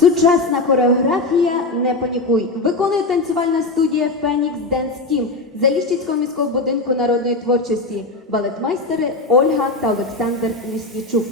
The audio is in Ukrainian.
Сучасна хореографія Не панікуй. Виконує танцювальна студія Фенікс Денс Тім Заліщицького міського будинку народної творчості. Балетмайстери Ольга та Олександр Ліснічук.